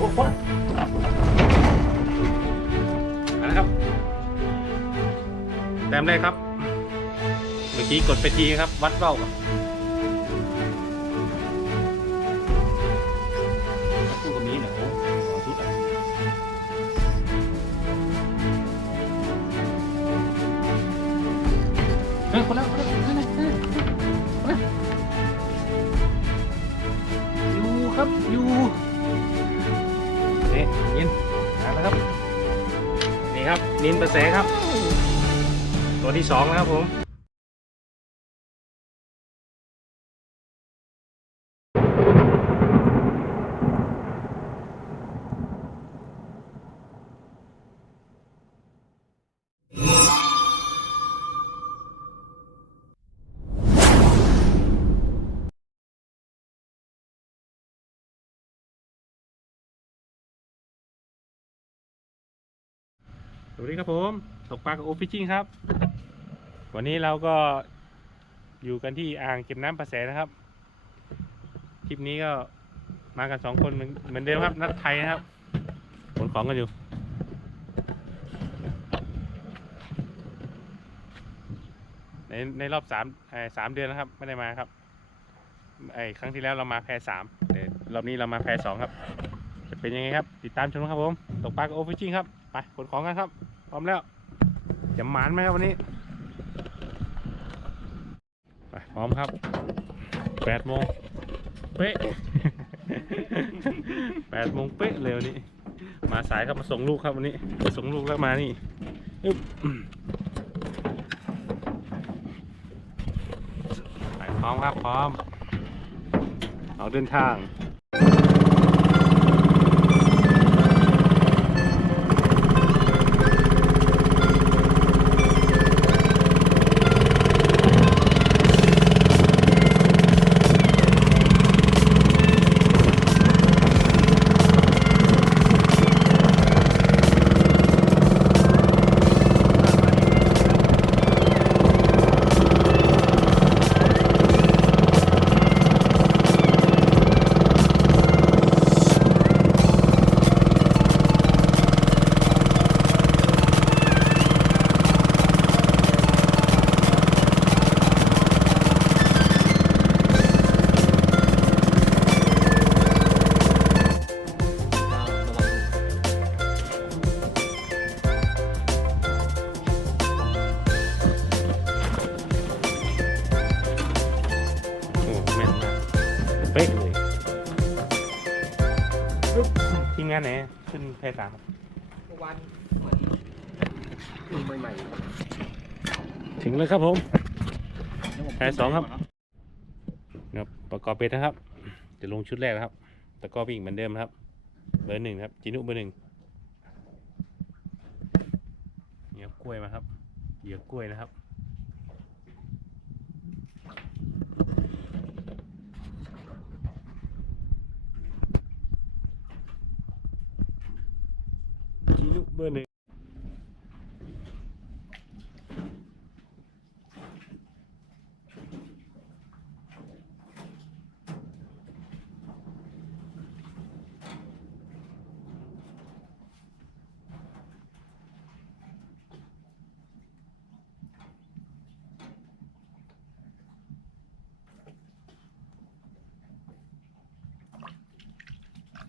โอ้โหเอาละครับแต้มแรกครับ เมื่อกี้กดไปทีครับ วัดเบ้าตู้กับนี้เหรอสองชุดอะเฮ้ยคนละคนละ นินประแสครับ ตัวที่สองนะครับผม วัสดีครับผมตกปลากับโอฟิชชิ่งครับ วันนี้เราก็อยู่กันที่อ่างเก็บน้ำประแสนะครับ คลิปนี้ก็มากันสองคนเหมือนเดิมครับ นัดไทยนะครับขนของกันอยู่ ในในรอบสามสามเดือนนะครับ ไม่ได้มาครับไอ้ครั้งที่แล้วเรามาแพรสามแต่รอบนี้เรามาแพรสองครับ จะเป็นยังไงครับ ติดตามชมครับผม ตกปลากับโอฟิชชิ่งครับ ไปขนของกันครับ พร้อมแล้วจะหมานไหมครับวันนี้ไปพร้อมครับแปดโมงเป๊ะแปดโมงเป๊ะเลยวันนี้ มาสายครับมาส่งลูกครับวันนี้มาส่งลูกแล้วมานี่อึ๊บไปพร้อมครับพร้อมเอาเดินทาง ม่นมากเป๊ะเลยทีมงานไหนขึ้นแพรสามครับวานเหมือนมือใหม่ๆถึงเลยครับผมแพ้สองครับครับประกอบเป็ดนะครับ จะลงชุดแรกนะครับตะกร้อวิ่งเหมือนเดิมครับเบอร์หนึ่งครับจินุเบอร์หนึ่งเหยียกล้วยมาครับเหยียกล้วยนะครับ จินุเบอร์หนึ่ง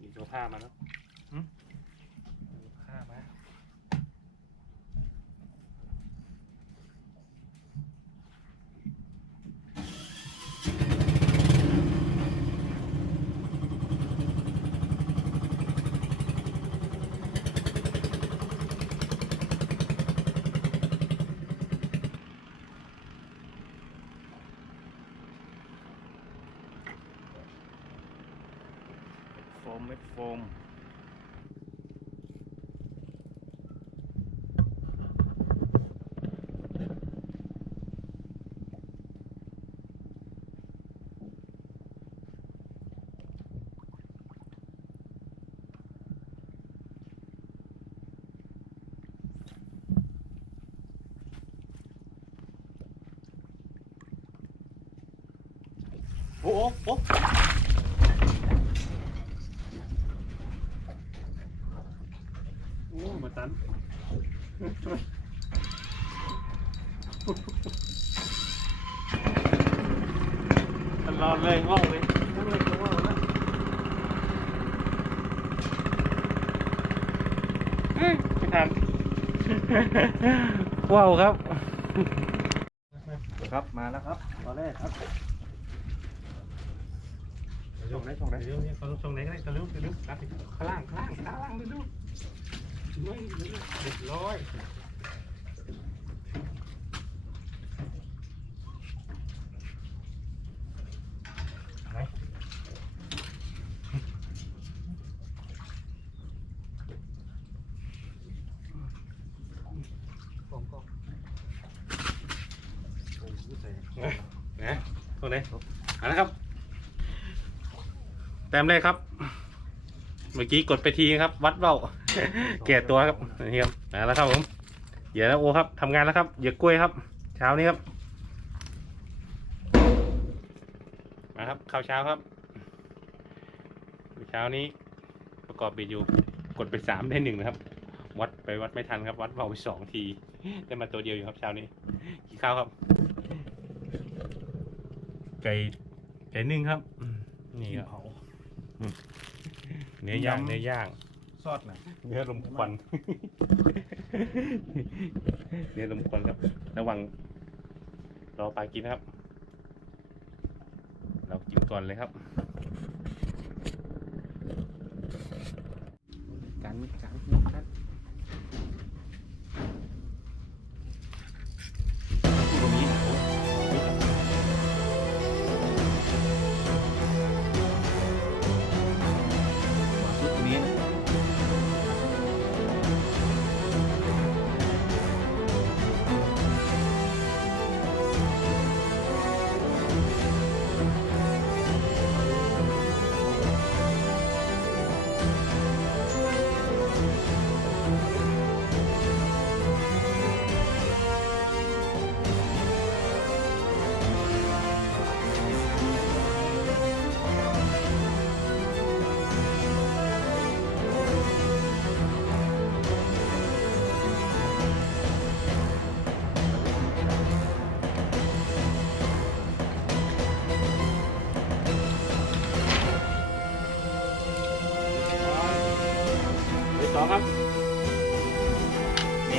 มีตัวผ้ามาแล้วหึมีผ้ามา โฟมเม็ดโฟม โอ้โหโอ้ โอ้มาตัน ตลอดเลยงอกเลยนั่นเลยตัวว่านะเฮ้ยไม่ทันว้าวครับ ครับมาแล้วครับตอนแรกครับช่องไหนช่องไหนเดี๋ยวนี้เขาตรงไหนก็ได้ตะลุกตะลุกรับไปข้างล่างข้างล่างข้างล่างตะลุกเฮ้ยเรียบร้อยไหน ผมก็โอ้โหใส่ นะต รงไหนเอาละครับ แต้มแรกครับ เมื่อกี้กดไปทีครับ วัดเบ้าเกลียดตัวครับนี่ครับมาแล้วครับผมเหยื่อแล้วโอครับทำงานแล้วครับเหยื่อกล้วยครับ เช้านี้ครับ มาครับข้าวเช้าครับเช้านี้ประกอบเบียดอยู่กดไปสามได้หนึ่งนะครับ วัดไปวัดไม่ทันครับ วัดเบาไปสองที ได้มาตัวเดียวอยู่ครับเช้านี้กี่ข้าวครับ ไก่ไก่นึ่งครับอืมนี่ครับเผาเนื้อย่างยำเนื้อย่าง ซอดหน่อยเนื้อลมควัน เนื้อลมควันครับ ระวังรอปลากินนะครับ เรากินก่อนเลยครับ การมิกการมิกกันตั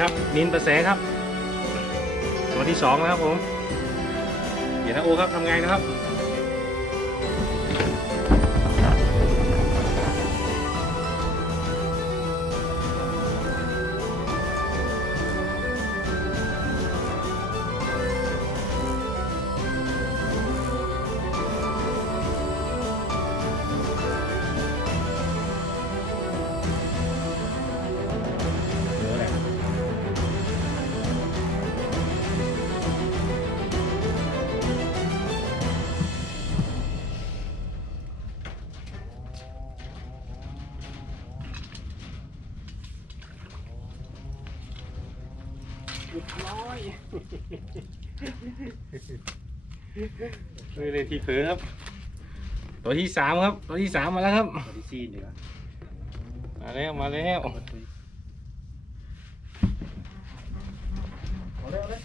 ครับนินประแสครับ ตัวที่สองแล้วครับผมเดี๋ยวนะโอครับทำไงนะครับ ไม่เลยทีเผลอครับ ตัวที่สามครับ ตัวที่สามมาแล้วครับ ตัวที่สี่เหนือมาแล้วมาแล้วเอาเลยเอาเลย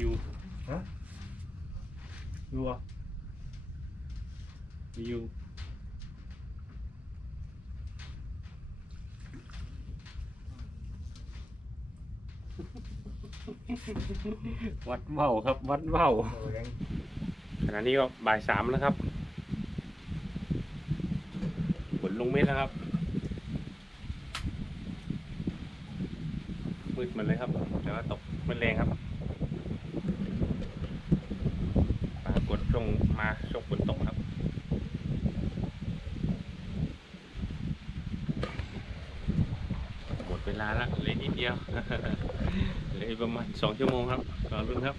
ยูดูอะยู วัดเบ้าครับ วัดเบ้าขณะนี้ก็บ่ายสามแล้วครับฝนลงเม็ดแล้วครับมืดหมันเลยครับ แต่ว่าตกมันแรงครับปรากฏช่วงมาช่วงฝนตกครับหมดเวลาละเลยนิดเดียว ลืออีกประมาณสองชั่วโมงครับรอรุ่นครับ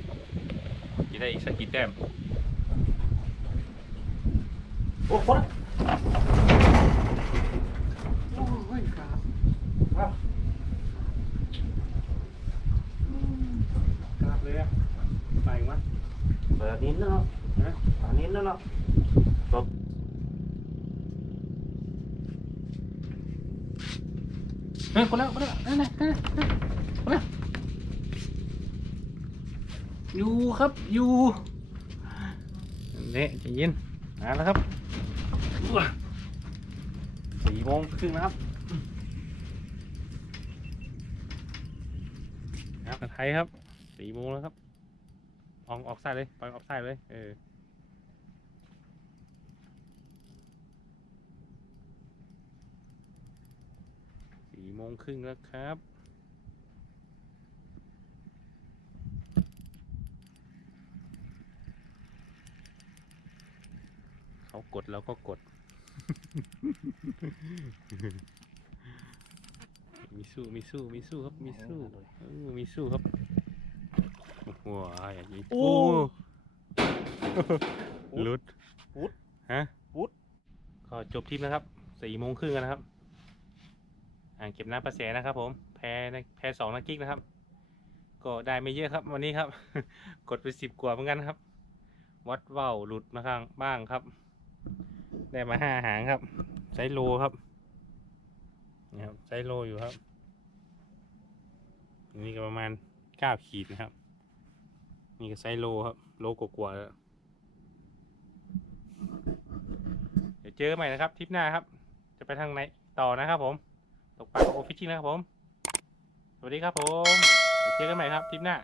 ยี่ได้อีกสักกี่แต้มโอ้โหไปมั้ยเปิดนิ้นแล้เนาะนะนิ้นแล้เนาะเฮ้ยคนแล้วคนแล้วนั่นไงนั่น ครับอยู่เนี่ยใจเย็นมาแล้วครับอุ๊ยสี่โมงครึ่งนะครับครับไทยครับสี่โมงแล้วครับออกออกซ้ายเลยปล่อยออกซ้ายเลยเออสี่โมงครึ่งแล้วครับ เขา กดเราก็กด มีสู้มีสู้มีสู้ครับมีสู้เออมีสู้ครับโอ้โหอย่างนี้โอ้โอ้หลุดวุดฮะวุดก็จบทริปนะครับสี่โมงครึ่งแล้วนะครับ อ่างเก็บน้ำประแสนะครับ ผม แพในแพสองนักกิ๊กนะครับ ก็ได้ไม่เยอะครับ วันนี้ครับ กดไปสิบกว่าเหมือนกันครับ วัดว่าวหลุดมาข้างบ้างครับ ได้มาห้าหางครับไซโลครับนี่ครับไซโลอยู่ครับ นี่ก็ประมาณเก้าขีดนะครับ นี่ก็ไซโลครับ โลกว่าแล้วเดี๋ยวเจอกันใหม่นะครับทริปหน้าครับ จะไปทางไหนต่อนะครับผม ตกปลาโอฟิชชิ่งนะครับผม สวัสดีครับผม เจอกันใหม่ครับทริปหน้า